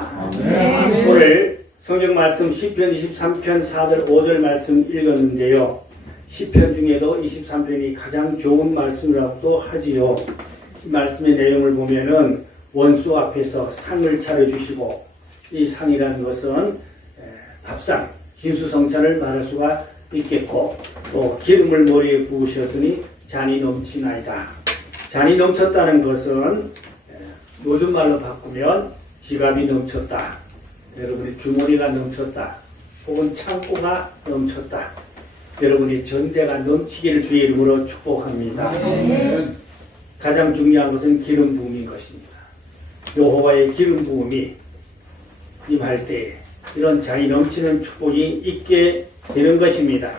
믿습니다. 네. 오늘 성경 말씀 시편 23편 4절 5절 말씀 읽었는데요. 시편 중에도 23편이 가장 좋은 말씀이라고도 하지요. 이 말씀의 내용을 보면은 원수 앞에서 상을 차려주시고, 이 상이라는 것은 밥상, 진수성찬을 말할 수가 있겠고, 또 기름을 머리에 부으셨으니 잔이 넘치나이다. 잔이 넘쳤다는 것은 요즘 말로 바꾸면 지갑이 넘쳤다, 여러분의 주머니가 넘쳤다, 혹은 창고가 넘쳤다, 여러분의 전대가 넘치기를 주의 이름으로 축복합니다. 가장 중요한 것은 기름 부음인 것입니다. 여호와의 기름 부음이 임할 때 이런 잔이 넘치는 축복이 있게 되는 것입니다.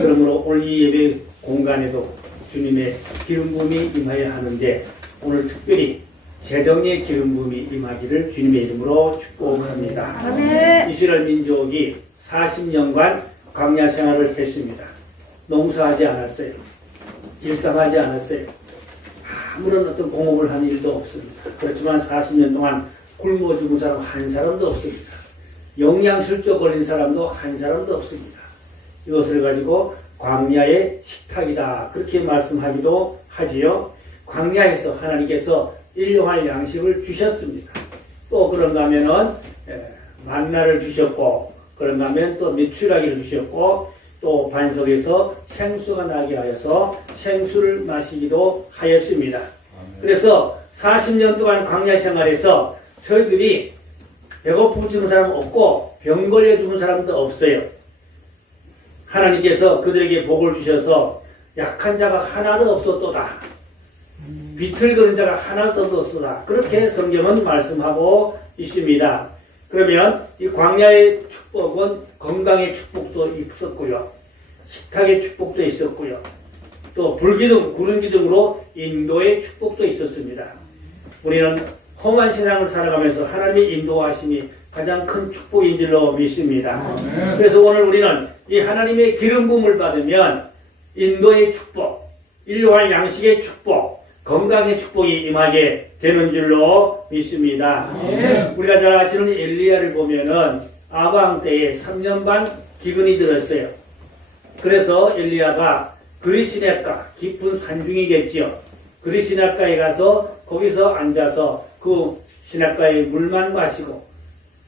그러므로 오늘 이 예배 공간에도 주님의 기름 부음이 임하여야 하는데, 오늘 특별히 재정의 기름 부음이 임하기를 주님의 이름으로 축복합니다. 이스라엘 민족이 40년간 광야 생활을 했습니다. 농사하지 않았어요. 일상하지 않았어요. 아무런 어떤 공업을 한 일도 없습니다. 그렇지만 40년 동안 굶어 죽은 사람 한 사람도 없습니다. 영양실조 걸린 사람도 한 사람도 없습니다. 이것을 가지고 광야의 식탁이다, 그렇게 말씀하기도 하지요. 광야에서 하나님께서 일용할 양식을 주셨습니다. 또 그런가 하면은 만나를 주셨고, 그런가 하면 또 메추라기를 주셨고, 또 반석에서 생수가 나게 하여서 생수를 마시기도 하였습니다. 그래서 40년 동안 광야 생활에서 저희들이 배고프 죽은 사람 없고 병 걸려 죽은 사람도 없어요. 하나님께서 그들에게 복을 주셔서 약한 자가 하나도 없었도다, 비틀거린 자가 하나도 없었도다, 그렇게 성경은 말씀하고 있습니다. 그러면 이 광야의 축복은 건강의 축복도 있었고요, 식탁의 축복도 있었고요, 또 불기둥, 구름기둥으로 인도의 축복도 있었습니다. 우리는 험한 세상을 살아가면서 하나님의 인도하심이 가장 큰 축복인 줄로 믿습니다. 그래서 오늘 우리는 이 하나님의 기름 부음을 받으면 인도의 축복, 일용할 양식의 축복, 건강의 축복이 임하게 되는 줄로 믿습니다. 우리가 잘 아시는 엘리야를 보면은 아방 때에 3년 반 기근이 들었어요. 그래서 엘리야가 그리시네가, 깊은 산중이겠지요, 그리시네가에 가서 거기서 앉아서 그 시냇가의 물만 마시고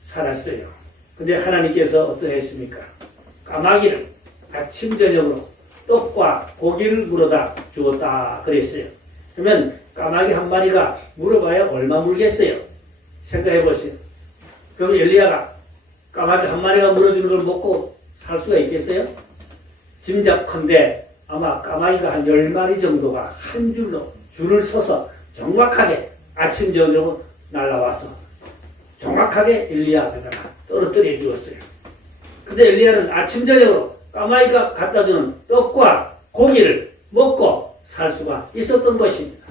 살았어요. 근데 하나님께서 어떠했습니까? 까마귀를 아침 저녁으로 떡과 고기를 물어다 주었다 그랬어요. 그러면 까마귀 한 마리가 물어봐야 얼마 물겠어요? 생각해 보세요. 그럼 엘리야가 까마귀 한 마리가 물어주는 걸 먹고 살 수가 있겠어요? 짐작컨대 아마 까마귀가 한 10마리 정도가 한 줄로 줄을 서서 정확하게 아침 저녁으로 날라와서 정확하게 엘리야 앞에다가 떨어뜨려 주었어요. 그래서 엘리야는 아침 저녁으로 까마귀가 갖다 주는 떡과 고기를 먹고 살 수가 있었던 것입니다.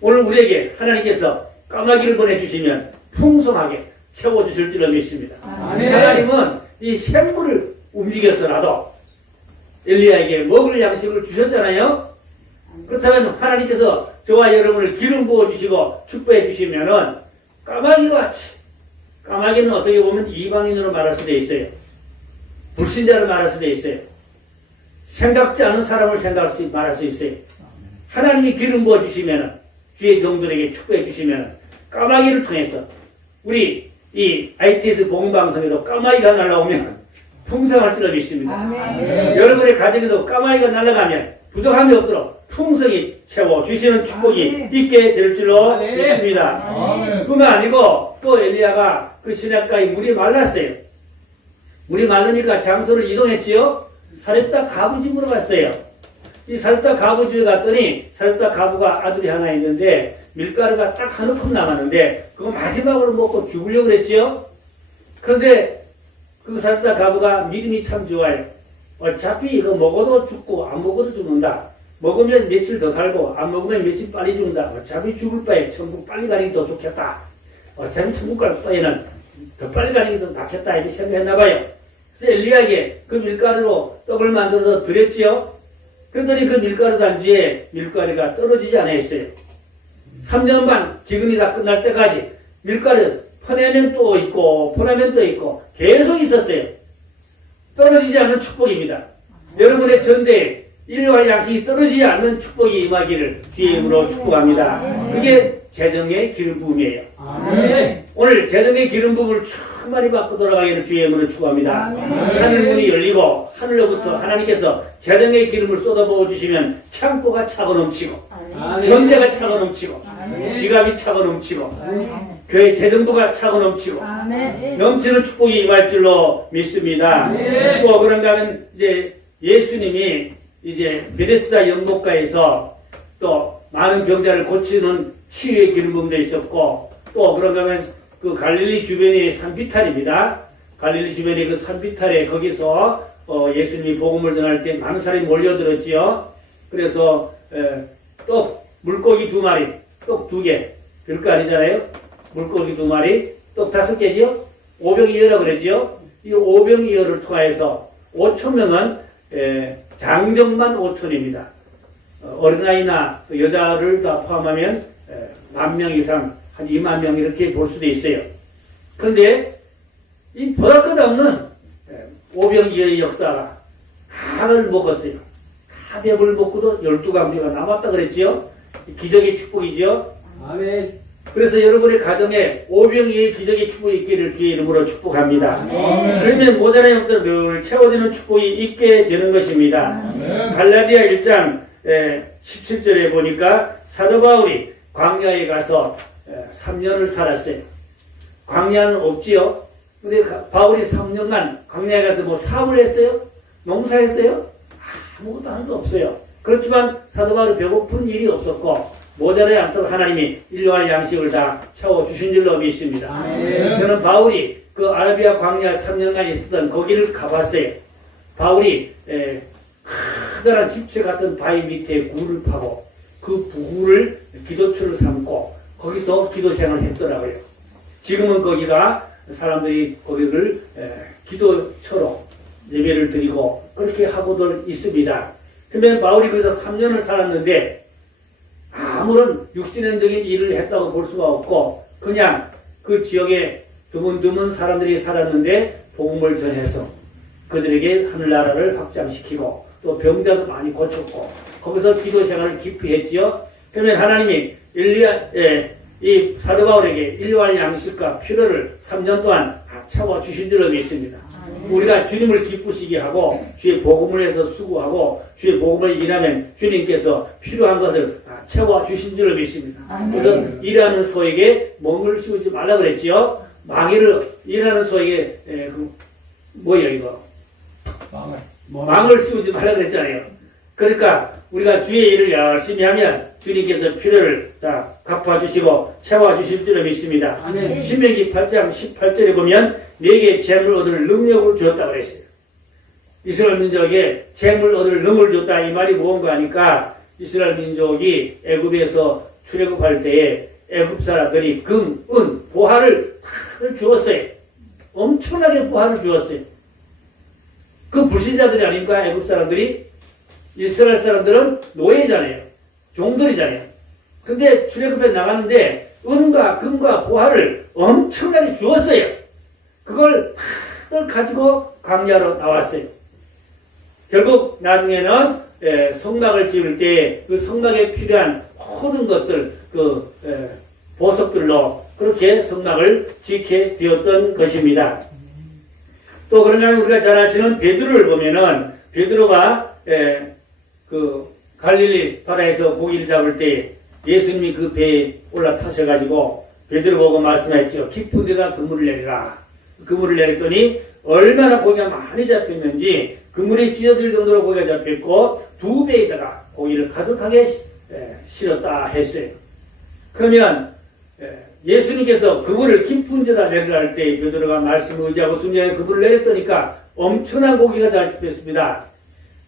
오늘 우리에게 하나님께서 까마귀를 보내주시면 풍성하게 채워주실 줄로 믿습니다. 하나님은 이 생물을 움직여서라도 엘리야에게 먹을 양식을 주셨잖아요. 그렇다면 하나님께서 저와 여러분을 기름 부어주시고 축복해 주시면은 까마귀와 같이, 까마귀는 어떻게 보면 이방인으로 말할 수도 있어요. 불신자를 말할 수도 있어요. 생각지 않은 사람을 말할 수 있어요. 하나님이 기름 부어주시면은, 주의 종들에게 축복해 주시면은 까마귀를 통해서 우리 이 ITS 복음방송에도 까마귀가 날아오면 풍성할 줄로 믿습니다. 여러분의 가정에도 까마귀가 날아가면 부족함이 없도록 풍성히 채워주시는 축복이 있게 될 줄로 믿습니다. 뿐만 아니고 또 엘리야가 그 시냇가에 물이 말랐어요. 물이 말르니까 장소를 이동했지요. 사렙다 가부 집으로 갔어요. 이 사렙다 가부 집에 갔더니 사렙다 가부가 아들이 하나 있는데 밀가루가 딱 한 움큼 남았는데 그거 마지막으로 먹고 죽으려고 그랬지요. 그런데 그 사렙다 가부가 믿음이 참 좋아요. 어차피 이거 먹어도 죽고 안 먹어도 죽는다. 먹으면 며칠 더 살고 안 먹으면 며칠 빨리 죽는다. 어차피 죽을 바에 천국 빨리 가는 게 더 좋겠다. 어차피 천국 갈 바에는 더 빨리 가는 게 더 낫겠다 이렇게 생각했나 봐요. 그래서 엘리야에게 그 밀가루로 떡을 만들어서 드렸지요. 그랬더니 그 밀가루 단지에 밀가루가 떨어지지 않았어요. 3년 반 기근이 다 끝날 때까지 밀가루 퍼내면 또 있고 퍼내면 또 있고 계속 있었어요. 떨어지지 않는 축복입니다. 여러분의 전대에 인류와 양식이 떨어지지 않는 축복이 임하기를 주의 이름으로 축복합니다. 그게 재정의 기름 부음이에요. 오늘 재정의 기름 부음을 충만히 받고 돌아가기를 주의 이름으로 축복합니다. 하늘 문이 열리고 하늘로부터 하나님께서 재정의 기름을 쏟아부어 주시면 창고가 차고 넘치고 전대가 차고 넘치고 지갑이 차고 넘치고 교회 재정부가 차고 넘치고 넘치는 축복이 임할 줄로 믿습니다. 또 그런가 하면 이제 예수님이 이제 베데스다 연못가에서 또 많은 병자를 고치는 치유의 기름 부음도 있었고, 또 그런가 하면 그 갈릴리 주변의 산비탈입니다. 갈릴리 주변의 그 산비탈에 거기서 예수님이 복음을 전할 때 많은 사람이 몰려들었지요. 그래서 떡 물고기 2마리, 떡 2개, 별거 아니잖아요. 물고기 2마리, 떡 5개지요. 오병이어라 그러지요. 이 오병이어를 통해서 5,000명은 장정만 5,000입니다. 어린아이나 여자를 다 포함하면 10,000명 이상, 한 20,000명 이렇게 볼 수도 있어요. 그런데 이 보잘것없는 오병이어의 역사가 다를 먹었어요. 다 배불 먹고도 12강조가 남았다 그랬지요. 기적의 축복이지요. 아멘. 그래서 여러분의 가정에 오병이어의 기적의 축복이 있기를 주의 이름으로 축복합니다. 그러면 모자란 것들을 늘 채워지는 축복이 있게 되는 것입니다. 갈라디아 1장 17절에 보니까 사도 바울이 광야에 가서 3년을 살았어요. 광야는 없지요. 근데 바울이 3년간 광야에 가서 뭐 사업을 했어요? 농사했어요? 아무것도 하는 거 없어요. 그렇지만 사도 바울이 배고픈 일이 없었고 모자라지 않도록 하나님이 일용할 양식을 다 채워주신 줄로 믿습니다. 저는 바울이 그 아라비아 광야 3년간 있었던 거기를 가봤어요. 바울이 커다란 집채 같은 바위 밑에 굴을 파고 그 굴을 기도처를 삼고 거기서 기도 생활을 했더라고요. 지금은 거기가 사람들이 거기를 기도처로 예배를 드리고 그렇게 하고들 있습니다. 그러면 바울이 거기서 3년을 살았는데 아무런 육신적인 일을 했다고 볼 수가 없고 그냥 그 지역에 드문드문 사람들이 살았는데 복음을 전해서 그들에게 하늘나라를 확장시키고 또 병자도 많이 고쳤고 거기서 기도 생활을 깊이 했지요. 그러면 하나님이 이 사도 바울에게 일용할 양식과 필요를 3년 동안 다 채워주신 줄로 믿습니다. 우리가 주님을 기쁘시게 하고 주의 복음을 해서 수고하고 주의 복음을 일하면 주님께서 필요한 것을 다 채워주신 줄로 믿습니다. 그래서 일하는 소에게 몸을 씌우지 말라 그랬지요. 망해를 일하는 소에게 뭐예요 이거? 망을 씌우지 말라 그랬잖아요. 그러니까 우리가 주의 일을 열심히 하면 주님께서 필요를 다 갚아주시고 채워주실 줄로 믿습니다. 신명기 8장 18절에 보면 내게 재물 얻을 능력을 주었다고 그랬어요. 이스라엘 민족에게 재물 얻을 능력을 줬다 이 말이 뭔가 하니까 이스라엘 민족이 애굽에서 출애굽할 때에 애굽 사람들이 금, 은, 보화를 다 주었어요. 엄청나게 보화를 주었어요. 그 불신자들이 아닙니까? 애굽 사람들이. 이스라엘 사람들은 노예잖아요. 종들이잖아요. 근데 출애굽에 나가는데 은과 금과 보화를 엄청나게 주었어요. 그걸 다들 가지고 광야로 나왔어요. 결국 나중에는 성막을 지을 때 그 성막에 필요한 모든 것들 보석들로 그렇게 성막을 짓게 되었던 것입니다. 또 그러면 우리가 잘 아시는 베드로를 보면은 베드로가 그 갈릴리 바다에서 고기를 잡을 때 예수님이 그 배에 올라타셔가지고 베드로 보고 말씀했죠. 깊은 데다 그물을 내리라. 그물을 내렸더니 얼마나 고기가 많이 잡혔는지 그물이 찢어질 정도로 고기가 잡혔고 2배에다가 고기를 가득하게 실었다 했어요. 그러면 예수님께서 그물을 깊은 데다 내리라 할 때 베드로가 말씀을 의지하고 순전히 그물을 내렸더니까 엄청난 고기가 잡혔습니다.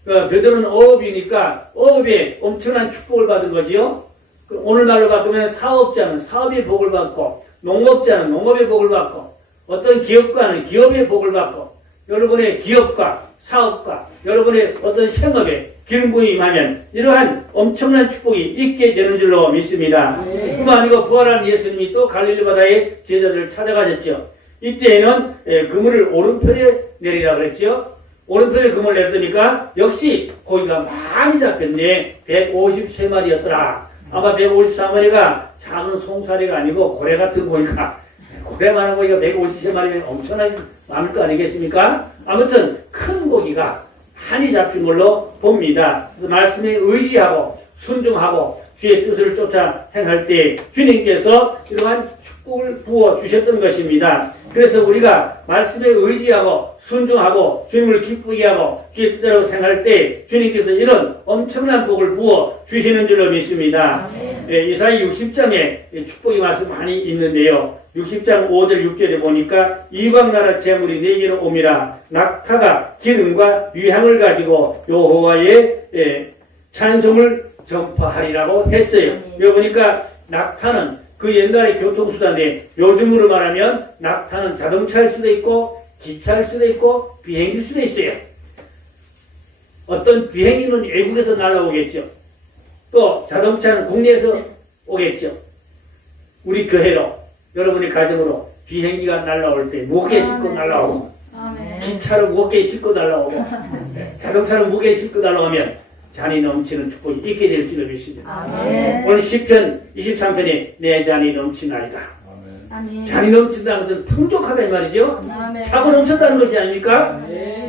베드로는 어업이니까 어업에 엄청난 축복을 받은 거지요. 오늘날로 바꾸면 사업자는 사업의 복을 받고 농업자는 농업의 복을 받고 어떤 기업가는 기업의 복을 받고 여러분의 기업과 사업과 여러분의 어떤 생업에 기름 부음이 임하면 이러한 엄청난 축복이 있게 되는 줄로 믿습니다. 그만 아니고 부활한 예수님이 또 갈릴리 바다에 제자들을 찾아가셨죠. 이때에는 그물을 오른편에 내리라 그랬죠. 오른편에 그물을 내렸더니까 역시 고기가 많이 잡혔네. 153마리였더라. 아마 153마리가 작은 송사리가 아니고 고래 같은 고기가, 고래만한 고기가 153마리면 엄청나게 많을 거 아니겠습니까? 아무튼 큰 고기가 많이 잡힌 걸로 봅니다. 그래서 말씀에 의지하고 순종하고 주의 뜻을 쫓아 행할 때 주님께서 이러한 축복을 부어 주셨던 것입니다. 그래서 우리가 말씀에 의지하고 순종하고 주님을 기쁘게 하고 주의 뜻대로 생활할 때 주님께서 이런 엄청난 복을 부어 주시는 줄로 믿습니다. 이사야 60장에 축복의 말씀 많이 있는데요. 60장 5절 6절에 보니까 이방나라 재물이 내게로 오미라. 낙타가 기름과 유향을 가지고 여호와의 찬송을 전파하리라고 했어요. 여기 보니까 낙타는 그 옛날의 교통수단인데 요즘으로 말하면 낙타는 자동차일 수도 있고 기차일 수도 있고 비행기일 수도 있어요. 어떤 비행기는 외국에서 날아오겠죠. 또 자동차는 국내에서 오겠죠. 우리 교회로 여러분의 가정으로 비행기가 날아올 때 무겁게 싣고 날아오고 기차로 무겁게 싣고 날아오고 자동차로 무겁게 싣고 날아오면 잔이 넘치는 축복이 있게 될 줄로 믿습니다. 오늘 시편 23편에 내 잔이 넘치나이다. 잔이 넘친다는 것은 풍족하다 이 말이죠. 차고 넘쳤다는 것이 아닙니까?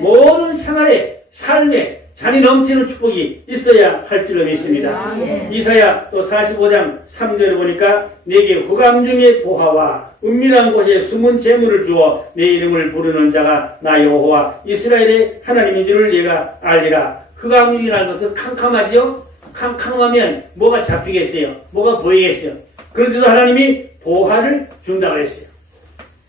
모든 생활에 삶에 잔이 넘치는 축복이 있어야 할 줄로 믿습니다. 이사야 또 45장 3절에 보니까 내게 흑암 중에 보화와 은밀한 곳에 숨은 재물을 주어 내 이름을 부르는 자가 나 여호와 이스라엘의 하나님인 줄을 내가 알리라. 흑암 중이라는 것은 캄캄하지요? 캄캄하면 뭐가 잡히겠어요? 뭐가 보이겠어요? 그런데도 하나님이 보화를 준다고 했어요.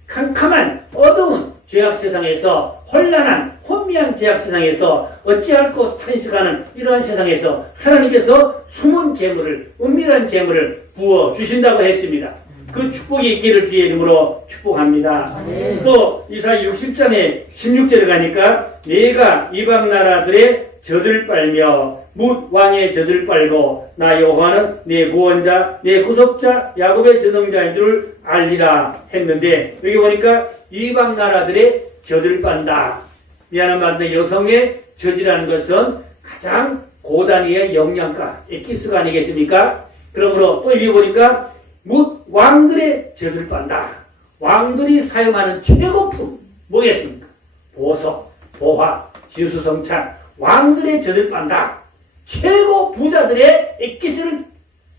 캄캄한 어두운 죄악 세상에서 혼란한 혼미한 죄악 세상에서 어찌할 것 탄식하는 이러한 세상에서 하나님께서 숨은 재물을 은밀한 재물을 부어 주신다고 했습니다. 그 축복이 있기를 주의 이름으로 축복합니다. 또 이사야 60장에 16절에 가니까 내가 이방 나라들의 젖을 빨며 뭇 왕의 젖을 빨고 나 여호와는 내 구원자 내 구속자 야곱의 전능자인 줄 알리라 했는데 여기 보니까 이방 나라들의 젖을 빤다. 미안한 말인데 여성의 젖이라는 것은 가장 고단위의 영양가 에키스가 아니겠습니까? 그러므로 또 여기 보니까 뭇 왕들의 젖을 빤다. 왕들이 사용하는 최고품 뭐겠습니까? 보석, 보화, 지수성찬 왕들의 젖을 빤다. 최고 부자들의 액기스를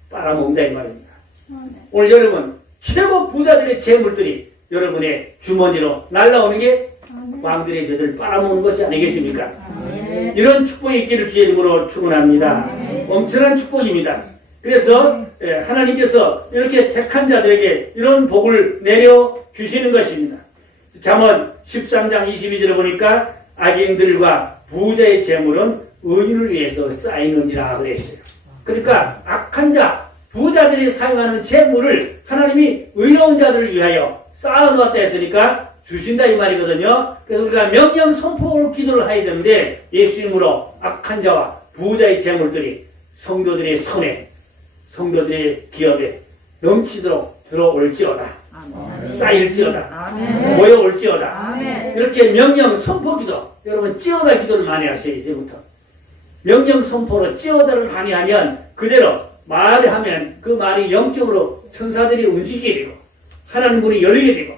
빨아먹는다 이 말입니다. 오늘 여러분 최고 부자들의 재물들이 여러분의 주머니로 날라오는 게 왕들의 젖을 빨아먹는 것이 아니겠습니까? 이런 축복이 있기를 주의 이름으로 축원합니다. 엄청난 축복입니다. 그래서 하나님께서 이렇게 택한 자들에게 이런 복을 내려주시는 것입니다. 잠언 13장 22절에 보니까 악인들과 부자의 재물은 의인을 위해서 쌓이는지라 그랬어요. 그러니까 악한 자, 부자들이 사용하는 재물을 하나님이 의로운 자들을 위하여 쌓아놓았다 했으니까 주신다 이 말이거든요. 그래서 우리가 명령 선포로 기도를 해야 되는데 예수 이름으로 악한 자와 부자의 재물들이 성도들의 손에 성도들의 기업에 넘치도록 들어올지어다. 쌓일지어다. 모여올지어다. 이렇게 명령 선포 기도 여러분 찌어다 기도를 많이 하세요. 이제부터 명령 선포로 찌어다를 많이 하면 그대로 말을 하면 그 말이 영적으로 천사들이 움직이게 되고 하나님 문이 열리게 되고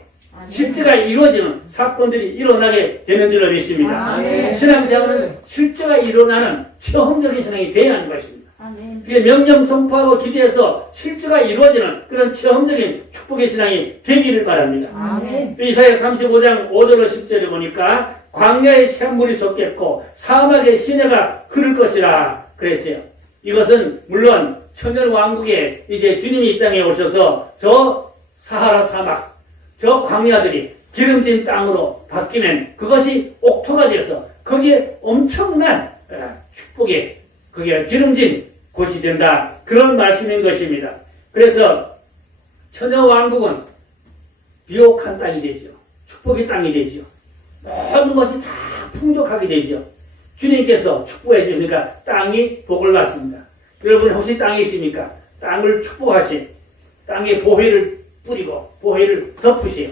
실제가 이루어지는 사건들이 일어나게 되는 줄로 믿습니다. 신앙생활은 실제가 일어나는 체험적인 신앙이 되어야 하는 것입니다. 그게 명령 선포하고 기도해서 실제가 이루어지는 그런 체험적인 축복의 신앙이 되기를 바랍니다. 이사야 35장 5절로 10절에 보니까 광야에 샘물이 솟겠고 사막에 시내가 흐를 것이라 그랬어요. 이것은 물론 천년 왕국에 이제 주님이 이 땅에 오셔서 저 사하라 사막 저 광야들이 기름진 땅으로 바뀌면 그것이 옥토가 되어서 거기에 엄청난 축복의 그게 기름진 곳이 된다. 그런 말씀인 것입니다. 그래서 천여왕국은 비옥한 땅이 되죠. 축복의 땅이 되죠. 모든 것이 다 풍족하게 되죠. 주님께서 축복해 주시니까 땅이 복을 받습니다. 여러분 혹시 땅이 있습니까? 땅을 축복하시, 땅에 보혜를 뿌리고 보혜를 덮으시오.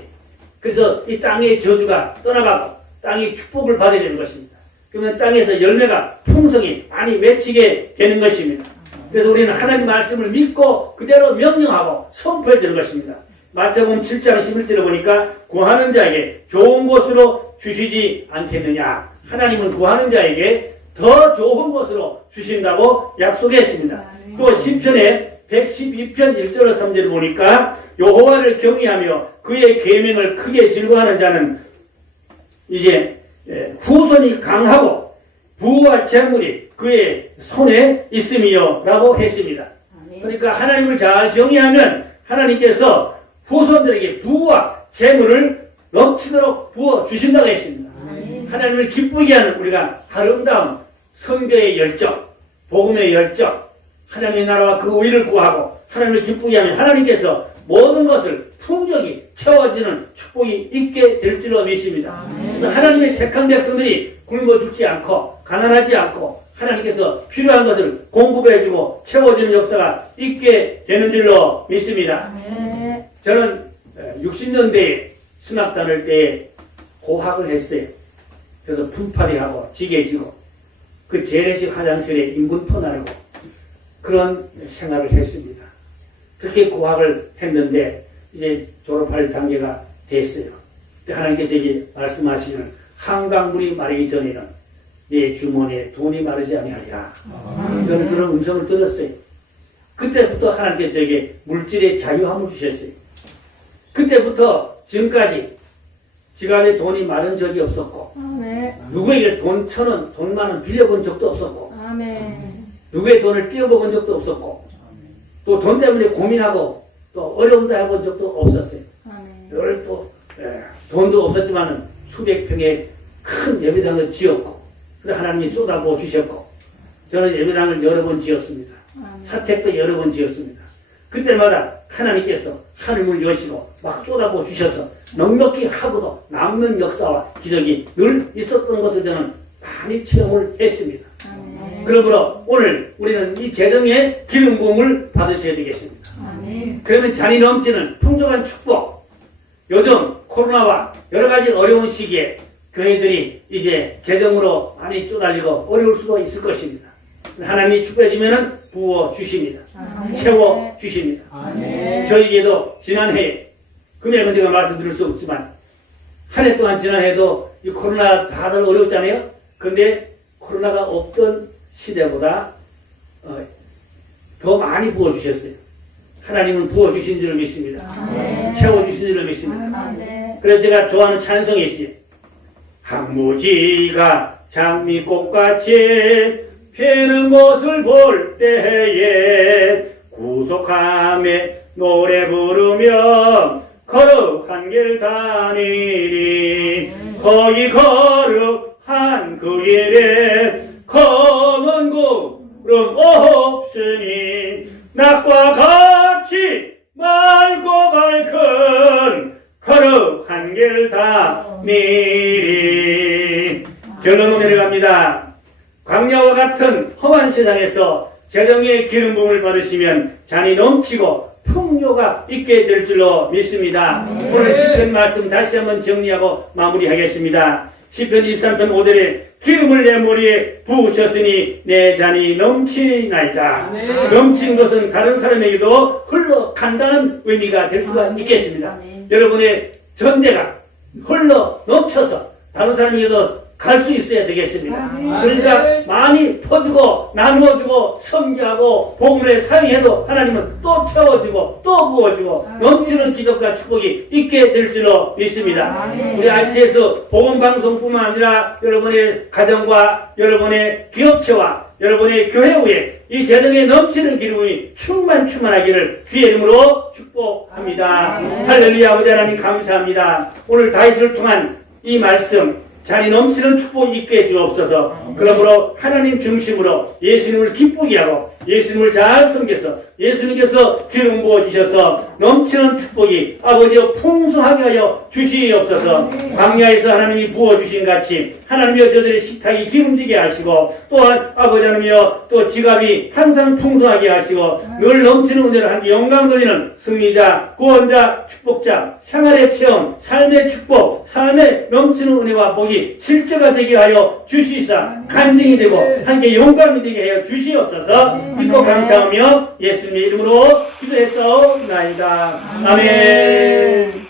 그래서 이 땅의 저주가 떠나가고 땅이 축복을 받아야 되는 것입니다. 그러면 땅에서 열매가 풍성히 많이 맺히게 되는 것입니다. 그래서 우리는 하나님 말씀을 믿고 그대로 명령하고 선포해야 되는 것입니다. 마태복음 7장 11절에 보니까 구하는 자에게 좋은 곳으로 주시지 않겠느냐. 하나님은 구하는 자에게 더 좋은 곳으로 주신다고 약속했습니다. 또 시편에 112편 1절 3절을 보니까 여호와를 경외하며 그의 계명을 크게 즐거워하는 자는 이제 후손이 강하고 부와 재물이 그의 손에 있음이요 라고 했습니다. 그러니까 하나님을 잘 경외하면 하나님께서 후손들에게 부와 재물을 넘치도록 부어주신다고 했습니다. 하나님을 기쁘게 하는 우리가 아름다운 성교의 열정, 복음의 열정, 하나님의 나라와 그 의를 구하고 하나님을 기쁘게 하면 하나님께서 모든 것을 풍족히 채워지는 축복이 있게 될 줄로 믿습니다. 그래서 하나님의 택한 백성들이 굶어 죽지 않고 가난하지 않고 하나님께서 필요한 것을 공급해주고 채워주는 역사가 있게 되는 줄로 믿습니다. 저는 60년대에 신학 다닐 때에 고학을 했어요. 그래서 분파리하고 지게지고 그 재래식 화장실에 인분포 나르고 그런 생활을 했습니다. 그렇게 고학을 했는데 이제 졸업할 단계가 됐어요. 하나님께 제게 말씀하시는 한강물이 마르기 전에는 내 주머니에 돈이 마르지 아니하리라. 저는 그런 음성을 들었어요. 그때부터 하나님께 제게 물질의 자유함을 주셨어요. 그때부터 지금까지 지갑에 돈이 마른 적이 없었고 누구에게 돈 1,000원, 돈 10,000원 빌려본 적도 없었고 누구의 돈을 띄워먹은 적도 없었고 또 돈 때문에 고민하고 또 어려움도 해본 적도 없었어요. 늘 또 돈도 없었지만 수백 평의 큰 예배당을 지었고 그래서 하나님이 쏟아부어 주셨고 저는 예배당을 여러 번 지었습니다. 사택도 여러 번 지었습니다. 그때마다 하나님께서 하늘을 여시고 막 쏟아부어 주셔서 넉넉히 하고도 남는 역사와 기적이 늘 있었던 것을 저는 많이 체험을 했습니다. 그러므로 오늘 우리는 이 재정의 기름 부음을 받으셔야 되겠습니다. 그러면 잔이 넘치는 풍족한 축복, 요즘 코로나와 여러 가지 어려운 시기에 교회들이 이제 재정으로 많이 쪼달리고 어려울 수도 있을 것입니다. 하나님이 축복해주면 부어 주십니다. 채워 주십니다. 저에게도 지난해 금액은 제가 말씀드릴 수 없지만 한 해 동안 지난해도 이 코로나 다들 어렵잖아요. 그런데 코로나가 없던 시대보다 더 많이 부어주셨어요. 하나님은 부어주신 줄을 믿습니다. 채워주신 줄을 믿습니다. 그래서 제가 좋아하는 찬송이 있어요. 항무지가 장미꽃같이 피는 곳을 볼 때에 구속함에 노래 부르며 거룩한 길 다니리. 거기 거룩한 그 길에 검은 구름 없으니 낮과 같이 맑고 밝은 거룩한 길 다니리. 결론으로 내려갑니다. 광야와 같은 험한 세상에서 재정의 기름 부음을 받으시면 잔이 넘치고 풍요가 있게 될 줄로 믿습니다. 오늘 시편 말씀 다시 한번 정리하고 마무리하겠습니다. 시편 23편 5절에 기름을 내 머리에 부으셨으니 내 잔이 넘치나이다. 넘친 것은 다른 사람에게도 흘러간다는 의미가 될 수가 있겠습니다. 여러분의 전대가 흘러 넘쳐서 다른 사람에게도 갈 수 있어야 되겠습니다. 그러니까 많이 퍼주고 나누어주고 섬기하고 복음에 사용해도 하나님은 또 채워주고 또 부어주고 넘치는 기적과 축복이 있게 될 줄로 믿습니다. 우리 IT에서 복음방송뿐만 아니라 여러분의 가정과 여러분의 기업체와 여러분의 교회 위에 이 재정에 넘치는 기름이 충만하기를 주의 이름으로 축복합니다. 할렐루야. 아버지 하나님 감사합니다. 오늘 다윗을 통한 이 말씀 잔이 넘치는 축복이 있게 해주옵소서. 그러므로 하나님 중심으로 예수님을 기쁘게 하고 예수님을 잘 섬겨서 예수님께서 기름 부어주셔서 넘치는 축복이 아버지여 풍성하게 하여 주시옵소서. 광야에서 하나님이 부어주신 같이 하나님이여 저들의 식탁이 기름지게 하시고 또한 아버지 하나님이여 또 지갑이 항상 풍성하게 하시고 늘 넘치는 은혜를 함께 영광 돌리는 승리자, 구원자, 축복자, 생활의 체험, 삶의 축복, 삶의 넘치는 은혜와 복이 실제가 되게 하여 주시사 간증이 되고 함께 영광이 되게 하여 주시옵소서. 믿고 감사하며 예수님의 이름으로 기도했사옵나이다. 아멘.